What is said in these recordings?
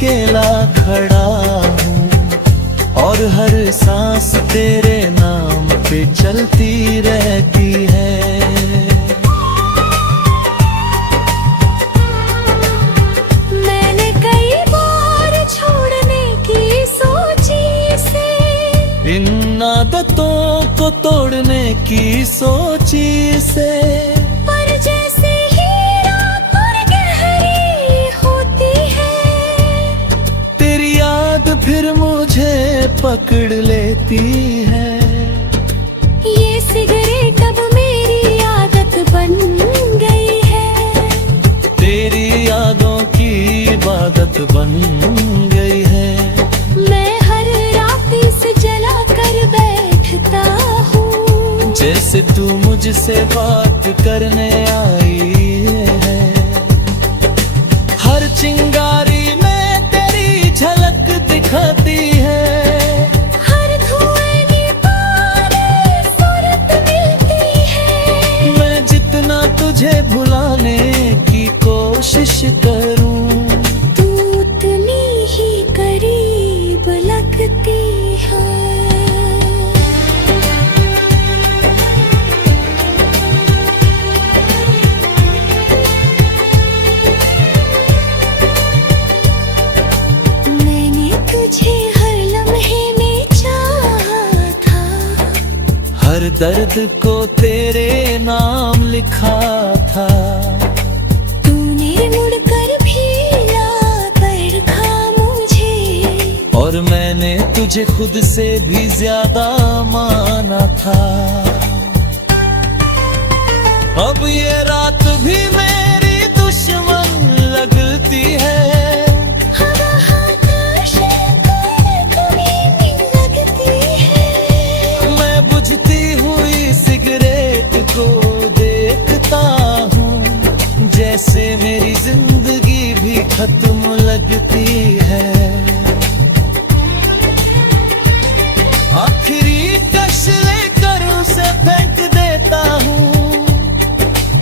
अकेला खड़ा हूँ और हर सांस तेरे नाम पे चलती रहती है। मैंने कई बार छोड़ने की सोची से, इन आदतों को तोड़ने की सोची से, पर जैसे ही रात और गहरी होती है, तेरी याद फिर मुझे पकड़ लेती है। ये सिगरेट अब मेरी आदत बन गई है, तेरी यादों की इबादत बन गई है। मैं हर रात इसे जला कर बैठता हूँ, जैसे तू मुझसे बात करने आई है। हर चिंगारी में तेरी झलक दिखाती है, हर धुएं की पाने सूरत मिलती है। मैं जितना तुझे भुलाने की कोशिश करूं, तू उतनी ही करीब लगती है। मैंने तुझे हर लम्हे में चाहा था, हर दर्द को तेरे नाम लिखा था। तूने मुड़कर भी ना परखा मुझे, और मैंने तुझे खुद से भी ज्यादा माना था। अब ये रात भी मेरी दुश्मन लगती है, हवा आकाश तेरे कभी लगती है। मैं बुझती हुई सिगरेट को देखता हूँ, जैसे मेरी जिंदगी भी खत्म लगती है। आखिरी कश लेकर उसे फेंक देता हूँ,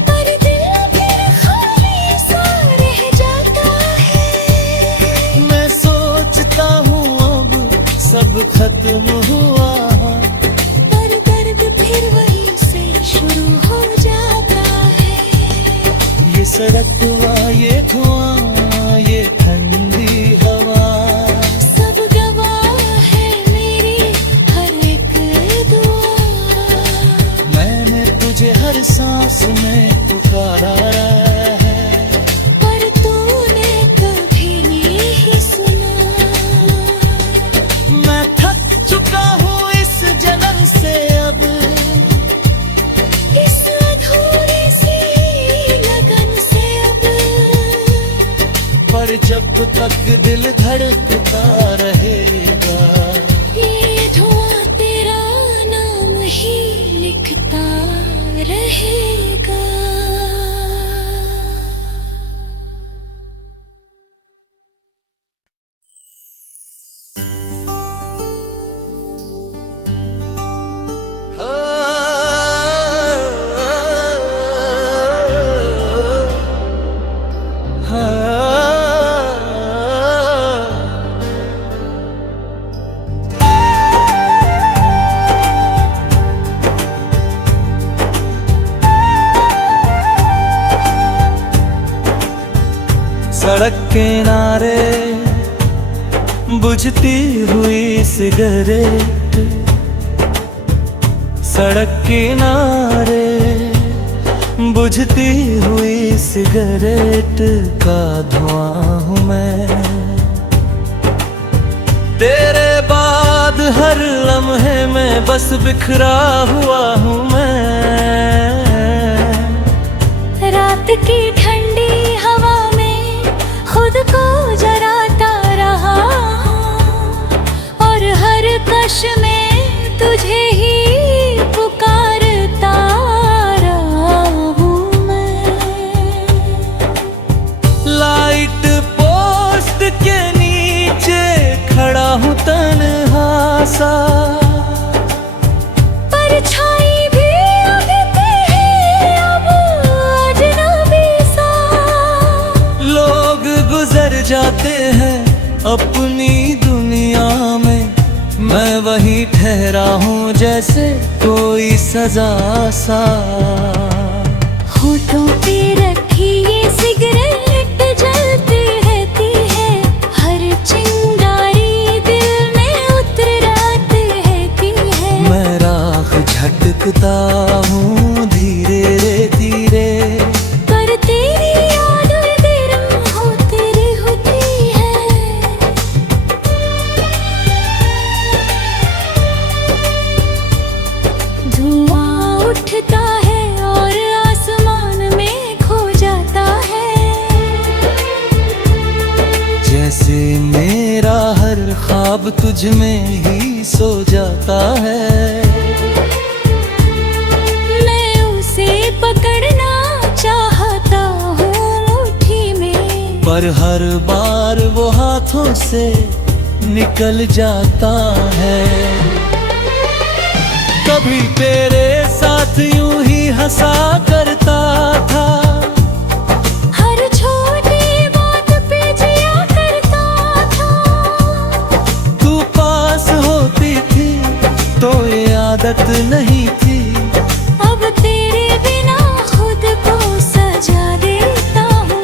पर दिल फिर खाली सा रह जाता है। मैं सोचता हूँ अब सब खत्म हुआ, पर दर्द फिर वहीं से शुरू हो जाता है। ये सड़क ये धुआं ये ठंडी हवा, सब गवाह है मेरी हर एक दुआ। मैंने तुझे हर सांस में पुकारा है, पर तूने कभी नहीं सुना। मैं थक चुका हूँ इस जन्म से अब, इस अधूरी सी लगन से अब, पर जब तक दिल धड़कता रहेगा, ये धुआं तेरा नाम ही लिखता रहेगा। सड़क किनारे बुझती हुई सिगरेट, सड़क किनारे बुझती हुई सिगरेट का धुआं हूँ मैं। तेरे बाद हर लम्हे में बस बिखरा हुआ हूँ मैं। रात की ठंडी हवा में खुद को जराता रहा हूँ, और हर कश में तुझे ही पुकारता रहा हूँ मैं। लाइट पोस्ट के नीचे खड़ा हूँ तन्हा सा, परछाई भी उगती है अब अजनबी सा। लोग गुजर जाते हैं अपनी दुनिया में मैं वही ठहरा हूँ जैसे कोई सजा सा। होठों पे रखी ये सिगरेट जलती रहती है, हर चिंगारी दिल में उतर रहती है। मैं राख झटकता हूँ धीरे धीरे, पर तेरी याद गर्म होती है। धुआं उठता है और आसमान में खो जाता है, जैसे मेरा हर ख्वाब तुझ में ही सो जाता है। मैं उसे पकड़ना चाहता हूँ मुट्ठी में, पर हर बार वो हाथों से निकल जाता है। कभी तेरे साथ यूं ही हंसा करता था, हर छोटी बात पे जिया करता था। तू पास होती थी तो ये आदत नहीं थी, अब तेरे बिना खुद को सजा देता हूँ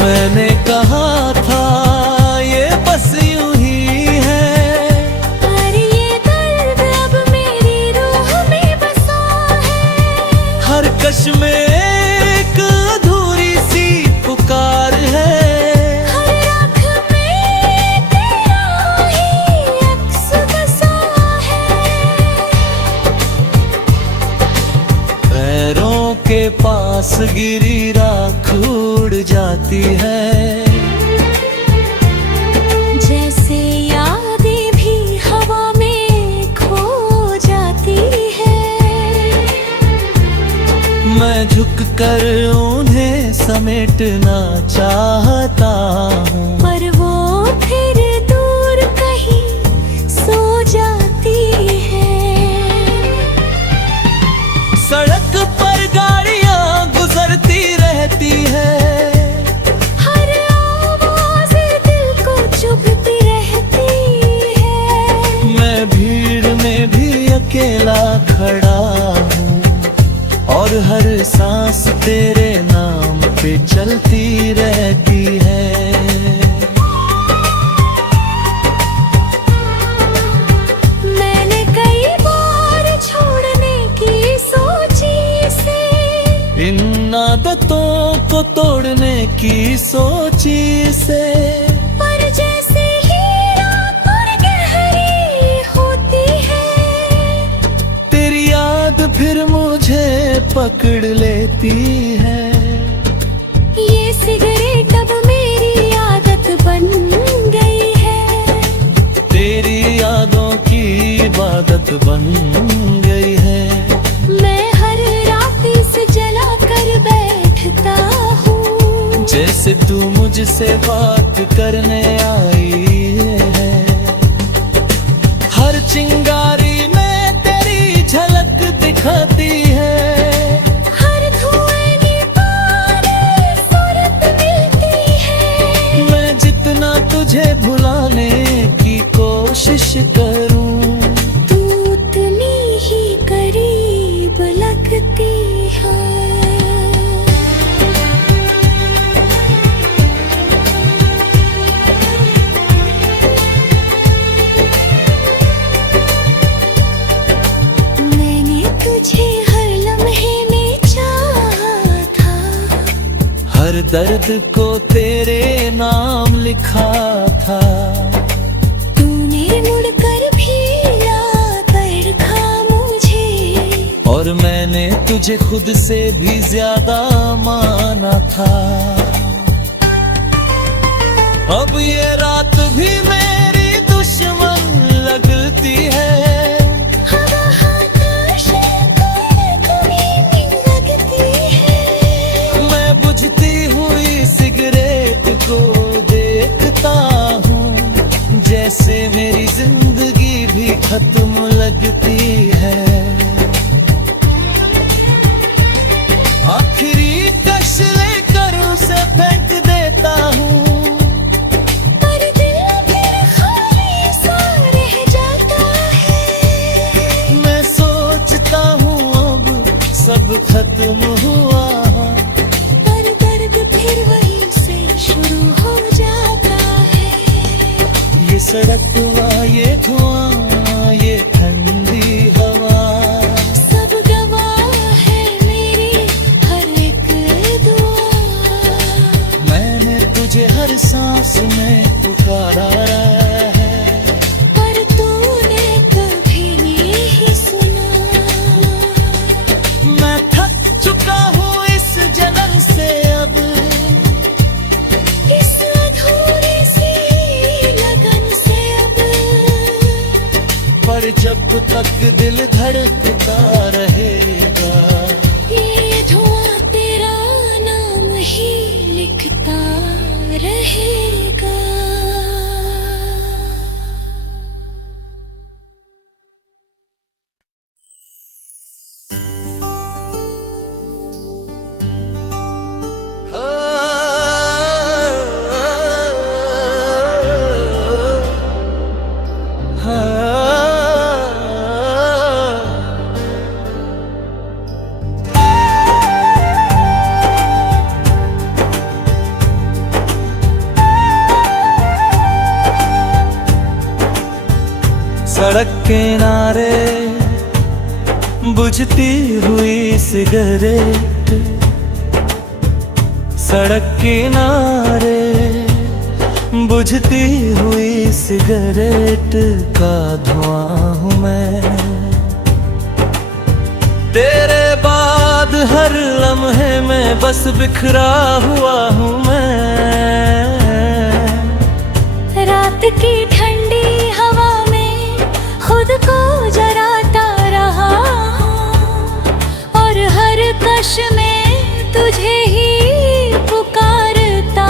मैंने कहा था ये बस यूं ही है, पर ये दर्द अब मेरी रूह में बसा है। हर कश में एक अधूरी सी पुकार है, हर आँख में तेरा ही अक्स बसा है। पैरों के पास गिरी राख उड़ जाती है, जैसे यादें भी हवा में खो जाती है। मैं झुक कर उन्हें समेटना चाहता हूँ, पर वो फिर दूर कहीं सो जाती है। सड़क पर गाड़ियाँ गुजरती रहती है, हर आवाज़ दिल को चुभती रहती है। मैं भीड़ में भी अकेला खड़ा हूँ और हर सांस तेरे नाम पे चलती रहती है। मैंने कई बार छोड़ने की सोची से, इन आदतों को तोड़ने की सोची से, पर जैसे ही रात और गहरी होती है, तेरी याद फिर मुझे पकड़ लेती है। ये सिगरेट अब मेरी आदत बन गई है, तेरी यादों की इबादत बन गई है। मैं हर रात इसे जला कर बैठता हूँ, जैसे तू मुझसे बात करने आई है। हर चिंगारी में तेरी झलक दिखाती है, हर धुएं की पाने सूरत मिलती है। मैं जितना तुझे भुलाने की कोशिश करूं, तू उतनी ही करीब लगती है। मैंने तुझे हर लम्हे में चाहा था, हर दर्द को तेरे नाम लिखा था। तूने मुड़कर भी याद रखा मुझे, और मैंने तुझे खुद से भी ज्यादा माना था। अब ये रात भी मेरी दुश्मन लगती है, हवा आकाश कभी लगती है। मैं बुझती हुई सिगरेट को देखता हूँ, जैसे मेरी जिंदगी भी खत्म लगती है। आखिरी कश लेकर उसे फेंक देता बटवा, ये धुआं, ये ठंडी हवा, सब गवाह है मेरी हर एक दुआ। मैंने तुझे हर सांस में पुकारा है, पर तूने कभी नहीं सुना। मैं थक चुका हूँ इस जन्म से अब, इस अधूरी सी लगन से अब। पर जब तक दिल धड़कता रहेगा, ये धुआं तेरा नाम ही लिखता रहेगा। सड़क किनारे बुझती हुई सिगरेट, सड़क किनारे बुझती हुई सिगरेट का धुआं हूँ मैं। तेरे बाद हर लम्हे में बस बिखरा हुआ हूँ मैं। रात की ठंडी हवा में खुद को जराता रहा हूँ, और हर कश में तुझे ही पुकारता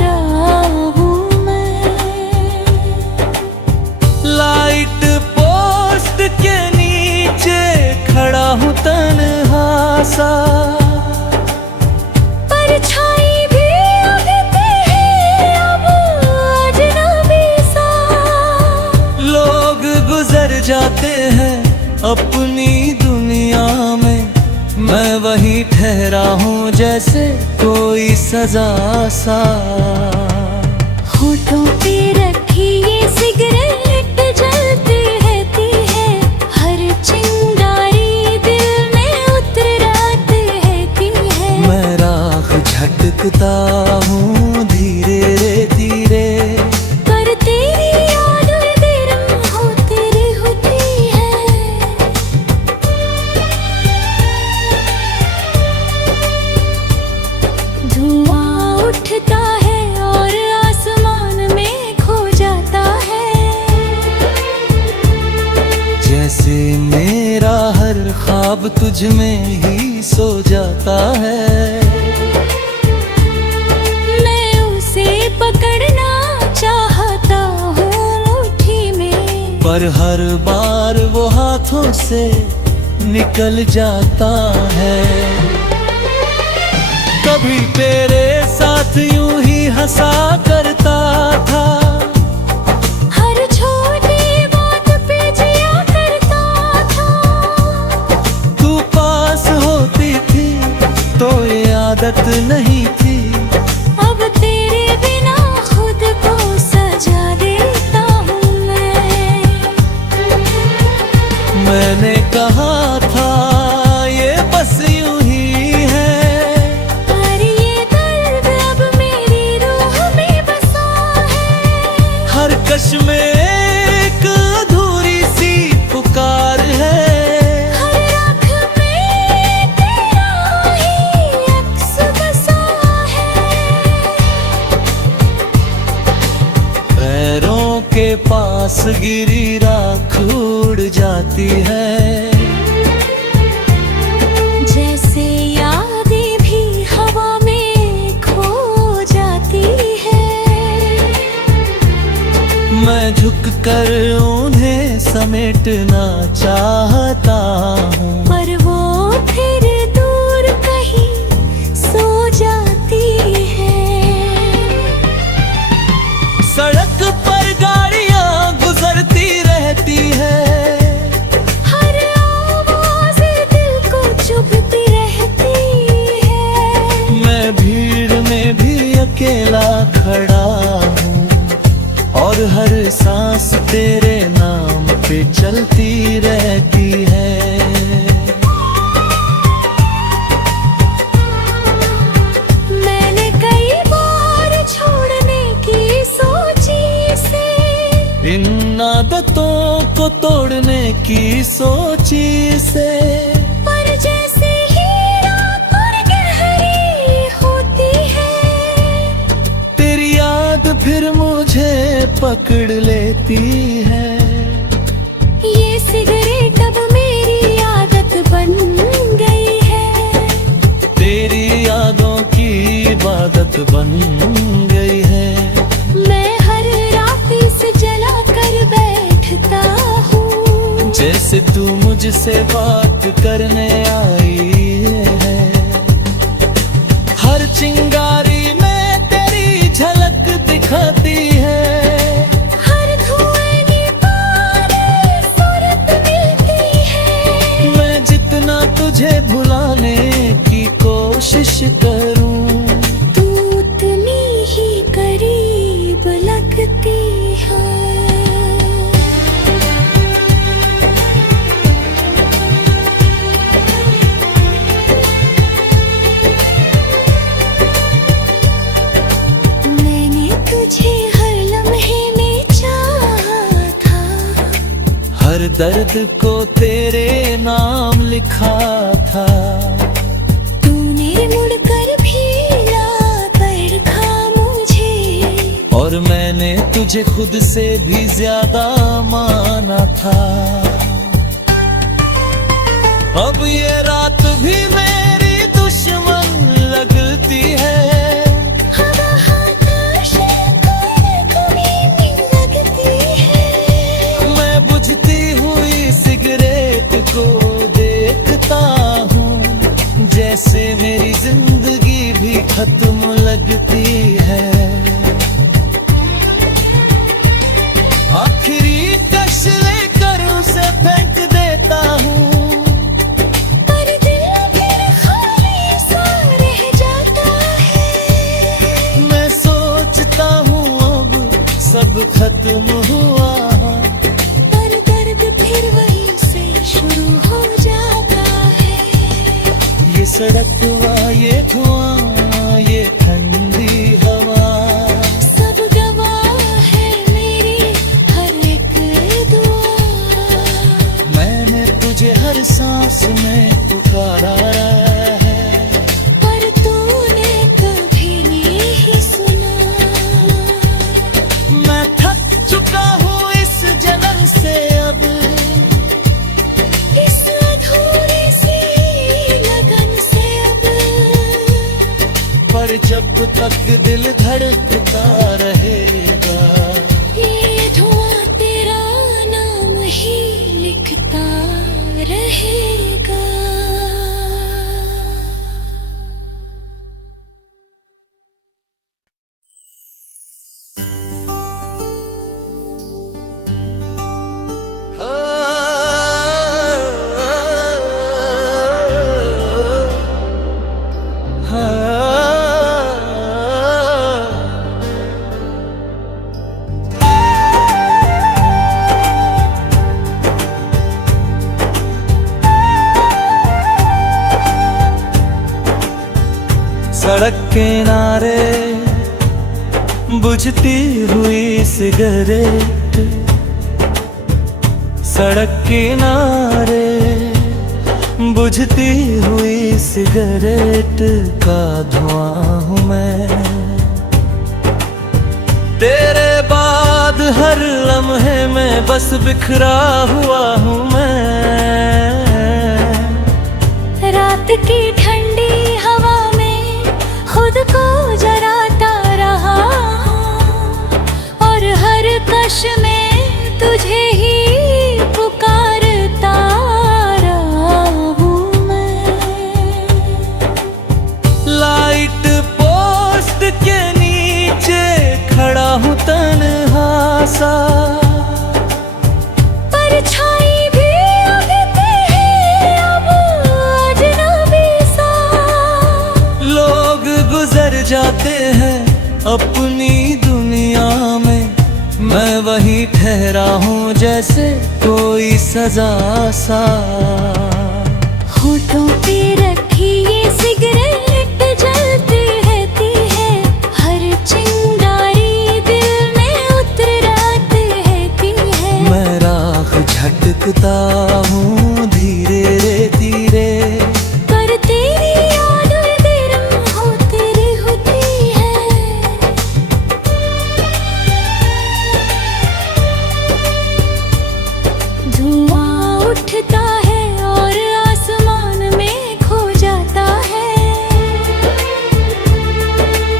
रहा हूँ मैं। लाइट पोस्ट के नीचे खड़ा हूँ तन्हा सा, परछाई भी उगती है अब अजनबी सा। लोग गुजर जाते हैं अपनी दुनिया में, मैं वहीं ठहरा हूँ जैसे कोई सजा सा। होठों पे रखी ये सिगरेट जलती रहती है, हर चिंगारी दिल में उतर आती रहती है। मैं राख झटकता हूँ धीरे रे धीरे, पर तेरी याद देर होती है। धुआं उठता है और आसमान में खो जाता है, जैसे मेरा हर ख्वाब तुझ में ही सो जाता है। मैं उसे पकड़ना चाहता हूँ मुट्ठी में, पर हर बार वो हाथों से निकल जाता है। कभी तेरे साथ यूं ही हंसा करता था, हर छोटी बात पे जिया करता था। तू पास होती थी तो ये आदत नहीं थी, अब तेरे बिना खुद को सजा देता हूँ मैं। मैंने कहा था ये बस यूं ही है, पर ये दर्द अब मेरी रूह में बसा है। हर कश में एक अधूरी सी पुकार है, हर आँख में तेरा ही अक्स बसा है। पैरों के पास गिरी राख उड़ जाती है, जैसे यादें भी हवा में खो जाती है। मैं झुक कर उन्हें समेटना चाहता हूँ, पर वो फिर दूर कहीं सो जाती है। सड़क पर गाड़ियाँ गुजरती रहती है, हर आवाज़ दिल को चुभती रहती है। मैं भीड़ में भी अकेला खड़ा हूँ, और और हर सांस तेरे नाम पे चलती रहती है। मैंने कई बार छोड़ने की सोची से, इन आदतों को तोड़ने की सोची से, पर जैसे ही रात और गहरी होती है, तेरी याद फिर मुझे पकड़ लेती है। ये सिगरेट अब मेरी आदत बन गई है, तेरी यादों की इबादत बन गई है। मैं हर रात इसे जला कर बैठता हूँ, जैसे तू मुझसे बात करने आई है। हर चिंगारी में तेरी झलक दिखाती है। हर धुएं की तार सूरत मिलती है। मैं जितना तुझे भुलाने की कोशिश करूं, तू उतनी ही करीब लगती है। मैंने तुझे हर लम्हे में चाहा था, हर दर्द को तेरे नाम लिखा था। तूने मुड़कर भी ना परखा मुझे, और मैंने तुझे खुद से भी ज्यादा माना था। अब ये रात भी मेरी दुश्मन लगती है। हवा आकाश को भी लगती है। मैं बुझती हुई सिगरेट को देखता हूँ, जैसे मेरी जिंदगी भी खत्म लगती है। आखिरी कश लेकर उसे फेंक देता हूँ, पर दिल फिर खाली सा रह जाता है। मैं सोचता हूँ अब सब खत्म हुआ, पर दर्द फिर वहीं से शुरू हो जाता है। ये सड़कवा, ये धुआं, ये ठंडी हवा, सब गवाह है मेरी हर एक दुआ। मैंने तुझे हर सांस में पुकारा है। पर तूने कभी नहीं सुना। मैं थक चुका हूँ इस जलन से अब, इस अधूरी सी लगन से अब, पर जब तक दिल धड़कता रहेगा, ये धुआं तेरा नाम ही लिखता रहेगा। सड़क किनारे बुझती हुई सिगरेट, सड़क किनारे बुझती हुई सिगरेट का धुआं हूँ मैं। तेरे बाद हर लम्हे में बस बिखरा हुआ हूँ मैं। रात की ठंडी हवा में खुद को जराता रहा हूँ, और हर कश में तुझे ही पुकारता रहा हूँ मैं। लाइट पोस्ट के नीचे खड़ा हूँ तन्हा सा, परछाई भी उगती है अब अजनबी सा। लोग गुजर जाते हैं अपनी दुनिया में, मैं वही ठहरा हूँ जैसे कोई सजा सा। होठों पे रखी ये सिगरेट जलती रहती है, हर चिंगारी दिल में उतर आती रहती है। मैं राख झटकता हूँ धीरे धीरे, पर तेरी याद दिल होती है। धुआं उठता है और आसमान में खो जाता है।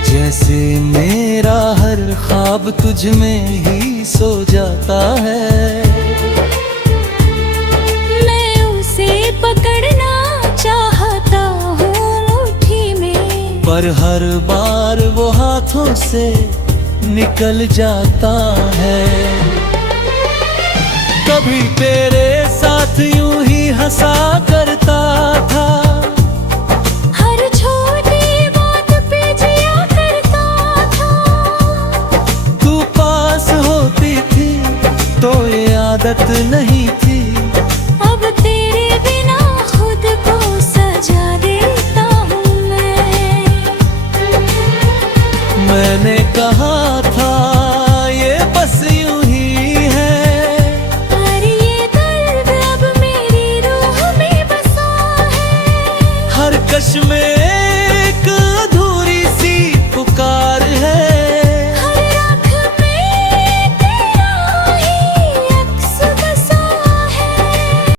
जैसे मेरा हर ख्वाब तुझ में ही सो जाता है। मैं उसे पकड़ना चाहता हूँ मुट्ठी में, पर हर बार वो हाथों से निकल जाता है। कभी तेरे साथ यूं ही हंसा करता था, हर छोटी बात पे जिया करता था। तू पास होती थी तो ये आदत नहीं थी। अब तेरे बिना खुद को सजा देता हूँ मैं। मैंने कहा